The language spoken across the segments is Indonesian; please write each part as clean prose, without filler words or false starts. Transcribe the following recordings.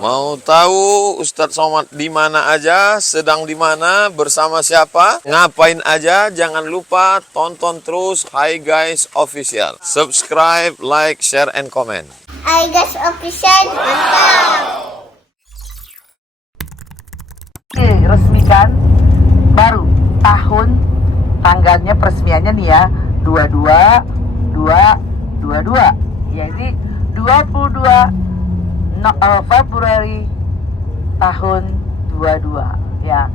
Mau tahu Ustadz Somad di mana aja, sedang di mana, bersama siapa, ngapain aja? Jangan lupa tonton terus Hi Guys Official. Subscribe, like, share, and comment. Hi Guys Official, mantap. Oke, resmikan baru tahun tanggalnya peresmiannya nih ya 22 yaitu 22 Februari tahun 22 ya,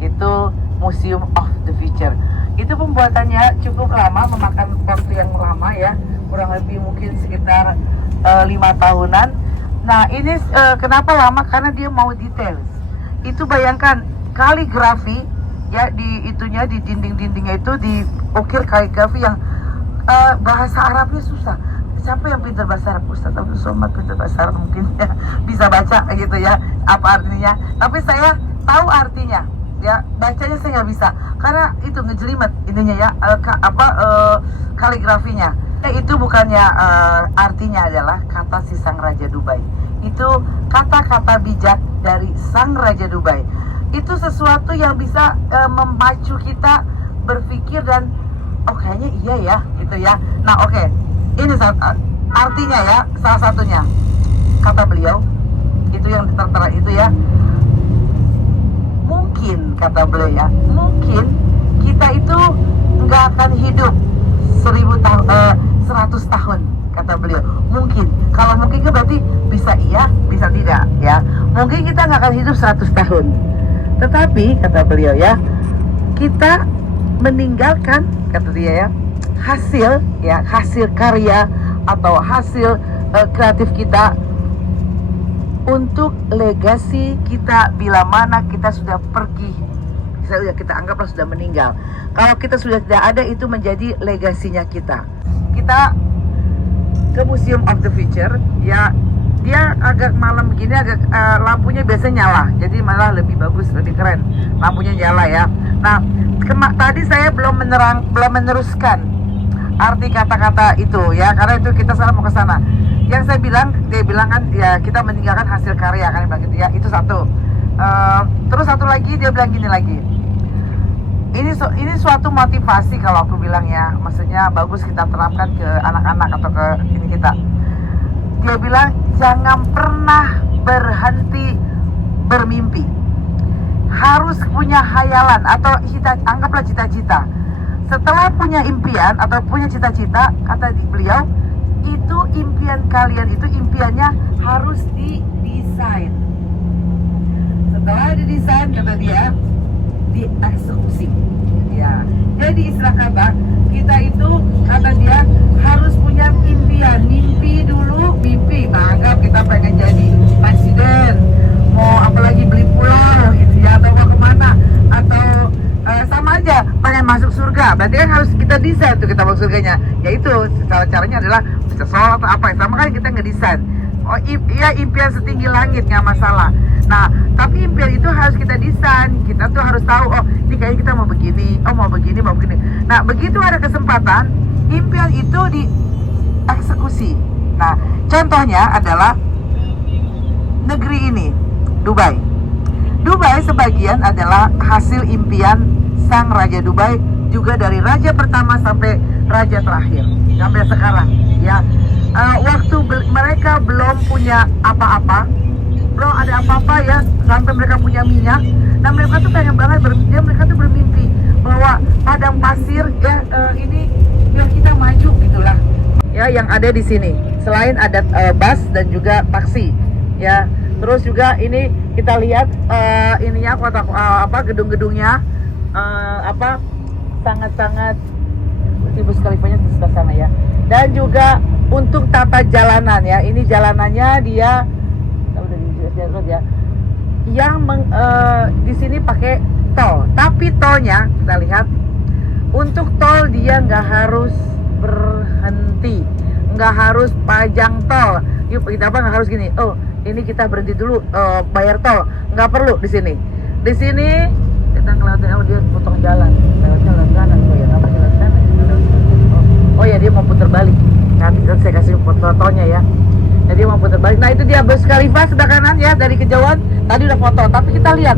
itu Museum of the Future. Itu pembuatannya cukup lama, memakan waktu yang lama ya, kurang lebih mungkin sekitar 5 tahunan. Nah ini kenapa lama? Karena dia mau details. Itu bayangkan kaligrafi ya, di itunya, di dinding-dindingnya itu diukir kaligrafi yang bahasa Arabnya susah. Siapa yang pintar bahasa Arab? Ustaz Abdul Somad pintar bahasa Arab, mungkin ya, bisa baca gitu ya apa artinya. Tapi saya tahu artinya ya, bacanya saya nggak bisa karena itu ngejelimet ininya ya, kaligrafinya. Itu bukannya artinya adalah kata si sang Raja Dubai. Itu kata-kata bijak dari sang Raja Dubai. Itu sesuatu yang bisa memacu kita berpikir dan oh kayaknya iya ya gitu ya. Nah oke. Ini artinya ya, salah satunya kata beliau itu yang tertera itu ya, mungkin kata beliau ya, mungkin kita itu nggak akan hidup 100 tahun kata beliau. Mungkin, kalau mungkin kan berarti bisa iya, bisa tidak ya. Mungkin kita nggak akan hidup 100 tahun, tetapi kata beliau ya, kita meninggalkan kata dia ya, hasil karya atau hasil kreatif kita untuk legasi kita bila mana kita sudah pergi, kita anggaplah sudah meninggal. Kalau kita sudah tidak ada, itu menjadi legasinya kita. Kita ke Museum of the Future ya, dia agak malam begini, agak lampunya biasanya nyala, jadi malah lebih bagus, lebih keren lampunya nyala ya. Nah tadi saya belum meneruskan arti kata-kata itu ya, karena itu kita sekarang mau ke sana. Yang saya bilang, dia bilang kan ya kita meninggalkan hasil karya kan begitu ya, itu satu. Terus satu lagi dia bilang gini lagi, ini suatu motivasi kalau aku bilang ya, maksudnya bagus kita terapkan ke anak-anak atau ke ini kita. Dia bilang jangan pernah berhenti bermimpi, harus punya hayalan atau anggaplah cita-cita. Setelah punya impian atau punya cita-cita, kata beliau, itu impian kalian itu impiannya harus didesain. Setelah didesain, kata dia, dieksekusi. Ya, jadi istilah kata kita itu, kata dia, harus punya impian, mimpi dulu, mimpi. Anggap kita pengen jadi presiden, mau apalagi beli pulau, gitu ya, atau mau kemana, atau sama aja pengen masuk surga, berarti kan harus kita desain tuh kita masuk surganya. Yaitu caranya adalah bisa sholat atau apa, sama kan kita ngedesain. Oh iya, impian setinggi langit nggak masalah. Nah tapi impian itu harus kita desain. Kita tuh harus tahu, oh ini kayaknya kita mau begini, oh mau begini, mau begini. Nah begitu ada kesempatan, impian itu dieksekusi. Nah contohnya adalah negeri ini, Dubai. Dubai sebagian adalah hasil impian sang Raja Dubai, juga dari raja pertama sampai raja terakhir sampai sekarang ya. Waktu mereka belum punya apa-apa, belum ada apa-apa ya, sampai mereka punya minyak. Nah mereka tuh pengen banget mereka tuh bermimpi bahwa padang pasir ya, ini biar kita maju gitulah ya, yang ada di sini selain ada bus dan juga taksi ya. Terus juga ini kita lihat ininya kota gedung-gedungnya sangat-sangat Burj Khalifanya di sebelah sana ya. Dan juga untuk tata jalanan ya, ini jalanannya dia udah dijelas ya. Yang di sini pakai tol, tapi tolnya kita lihat, untuk tol dia nggak harus berhenti, nggak harus pajang tol. Yuk kita nggak harus gini. Oh ini kita berhenti dulu bayar tol, nggak perlu di sini. Di sini kita ngeliatin, oh dia potong jalan, lewatnya lewat kanan, oh ya apa lewat kanan? Oh ya dia mau putar balik. Nanti saya kasih fotonya ya. Jadi mau putar balik. Nah itu dia Burj Khalifa sebelah kanan ya dari kejauhan. Tadi udah foto, tapi kita lihat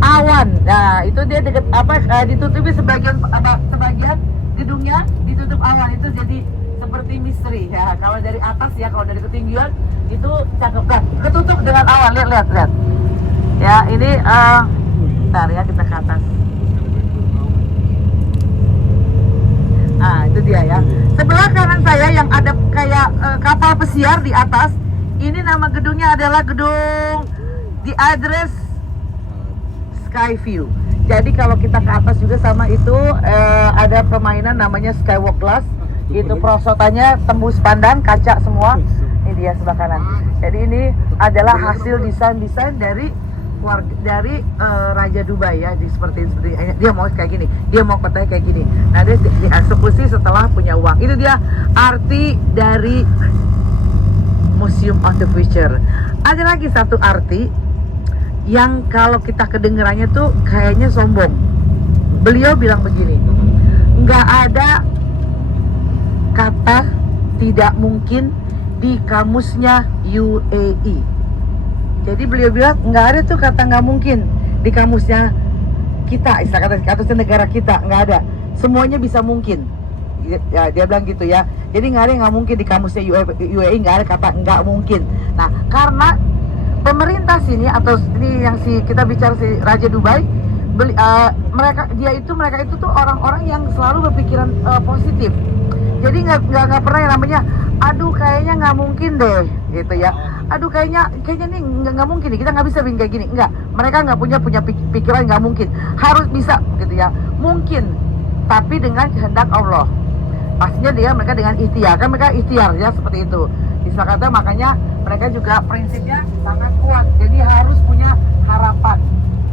awan. Nah itu dia deket ditutupi sebagian gedungnya ditutup awan, itu jadi seperti misteri ya. Kalau dari atas ya, kalau dari ketinggian itu cakep kan, ketutup dengan awan. Lihat ya. Ini bentar ya, kita ke atas. Nah itu dia ya. Sebelah kanan saya yang ada kayak kapal pesiar di atas, ini nama gedungnya adalah gedung The Address Skyview. Jadi kalau kita ke atas juga sama itu ada permainan namanya Skywalk Glass. Itu perosotannya tembus pandang, kaca semua. Ini dia sebelah kanan. Jadi ini adalah hasil desain dari Raja Dubai ya, seperti dia mau kayak gini, dia mau kotanya kayak gini. Nah dia dieksekusi setelah punya uang. Itu dia arti dari Museum of the Future. Ada lagi satu arti yang kalau kita kedengerannya tuh kayaknya sombong. Beliau bilang begini, nggak ada kata tidak mungkin di kamusnya UAE. Jadi beliau bilang nggak ada tuh kata nggak mungkin di kamusnya kita, istilah kamusnya negara kita, nggak ada. Semuanya bisa mungkin. Ya, dia bilang gitu ya. Jadi nggak ada yang nggak mungkin di kamusnya UAE, nggak ada kata nggak mungkin. Nah karena pemerintah sini atau ini yang kita bicara si Raja Dubai, mereka itu tuh orang-orang yang selalu berpikiran positif. Jadi nggak pernah yang namanya aduh kayaknya nggak mungkin deh gitu ya. Aduh kayaknya nih nggak mungkin nih, kita nggak bisa bikin kayak gini. Enggak, mereka nggak punya pikiran nggak mungkin, harus bisa gitu ya. Mungkin, tapi dengan kehendak Allah. Pastinya mereka dengan ikhtiar, kan mereka ikhtiar ya seperti itu. Bisa kata makanya mereka juga prinsipnya sangat kuat. Jadi harus punya harapan.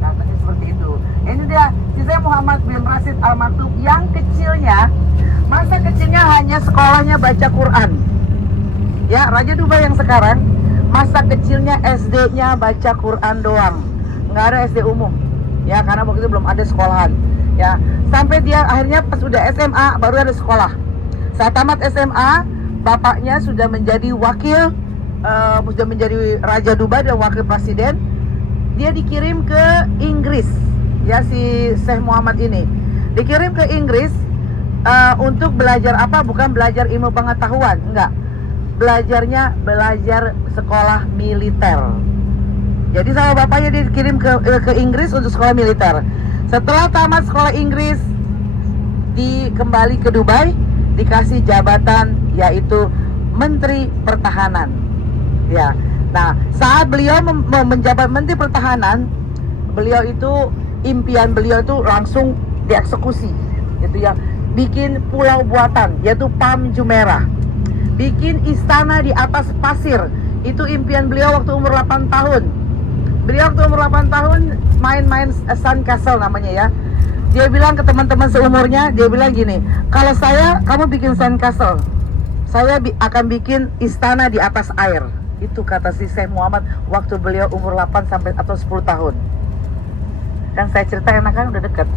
Katanya seperti itu. Ini dia Syekh Muhammad bin Rashid Al Maktoum yang kecilnya, masa kecilnya hanya sekolahnya baca Quran. Ya, Raja Dubai yang sekarang masa kecilnya SD-nya baca Quran doang, nggak ada SD umum ya, karena waktu itu belum ada sekolahan ya. Sampai dia akhirnya pas udah SMA baru ada sekolah. Saat tamat SMA bapaknya sudah menjadi sudah menjadi Raja Dubai dan wakil presiden. Dia dikirim ke Inggris ya, si Syekh Muhammad ini dikirim ke Inggris untuk belajar apa? Bukan belajar ilmu pengetahuan, enggak. Belajar sekolah militer. Jadi sama bapaknya dikirim ke Inggris untuk sekolah militer. Setelah tamat sekolah Inggris, kembali ke Dubai, dikasih jabatan yaitu Menteri Pertahanan. Ya. Nah, saat beliau menjabat Menteri Pertahanan, beliau itu impian beliau itu langsung dieksekusi, gitu ya. Bikin pulau buatan yaitu Palm Jumeirah. Bikin istana di atas pasir. Itu impian beliau waktu umur 8 tahun. Beliau waktu umur 8 tahun main-main Sun Castle namanya ya. Dia bilang ke teman-teman seumurnya, dia bilang gini, kalau kamu bikin Sun Castle, saya akan bikin istana di atas air. Itu kata si Syekh Muhammad waktu beliau umur 8 sampai atau 10 tahun. Kan saya cerita enak kan, udah deket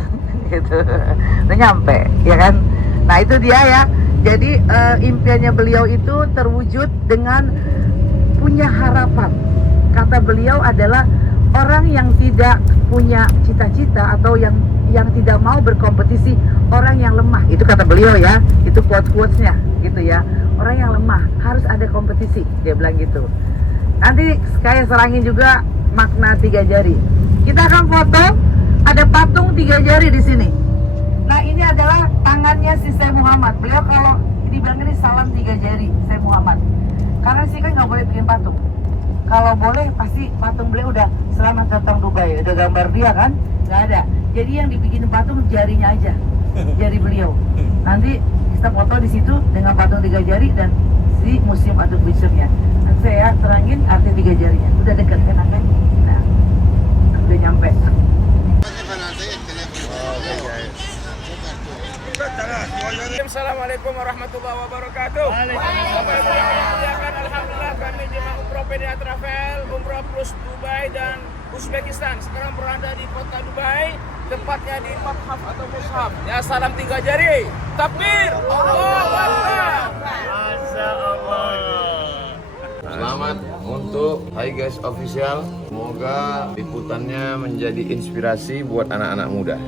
gitu. Udah nyampe, ya kan. Nah itu dia ya. Jadi impiannya beliau itu terwujud dengan punya harapan. Kata beliau adalah orang yang tidak punya cita-cita atau yang tidak mau berkompetisi, orang yang lemah. Itu kata beliau ya, itu quotes-nya gitu ya. Orang yang lemah harus ada kompetisi, dia bilang gitu. Nanti saya serangin juga makna 3 jari. Kita akan foto, ada patung 3 jari di sini. Nah ini adalah tangannya si Syekh Muhammad. Beliau kalau dibilang ini salam 3 jari Syekh Muhammad. Karena sih kan nggak boleh bikin patung. Kalau boleh pasti patung beliau udah selamat datang Dubai, udah gambar dia kan? Nggak ada. Jadi yang dibikin patung jarinya aja, jari beliau. Nanti kita foto di situ dengan patung 3 jari dan si Museum of the Future-nya. Nanti saya terangin arti 3 jarinya. Udah dekat kan? Nah, udah nyampe. Assalamualaikum warahmatullahi wabarakatuh. Bapak Ibu yang dimuliakan, alhamdulillah kami jemaah Umroh PDA Travel, Umroh Plus Dubai dan Uzbekistan sekarang berada di kota Dubai, tepatnya di Mathaf atau Mushaf. Ya, salam 3 jari. Takbir. Allahu Akbar. Masya Allah. Selamat untuk Hi Guys Official. Semoga liputannya menjadi inspirasi buat anak-anak muda.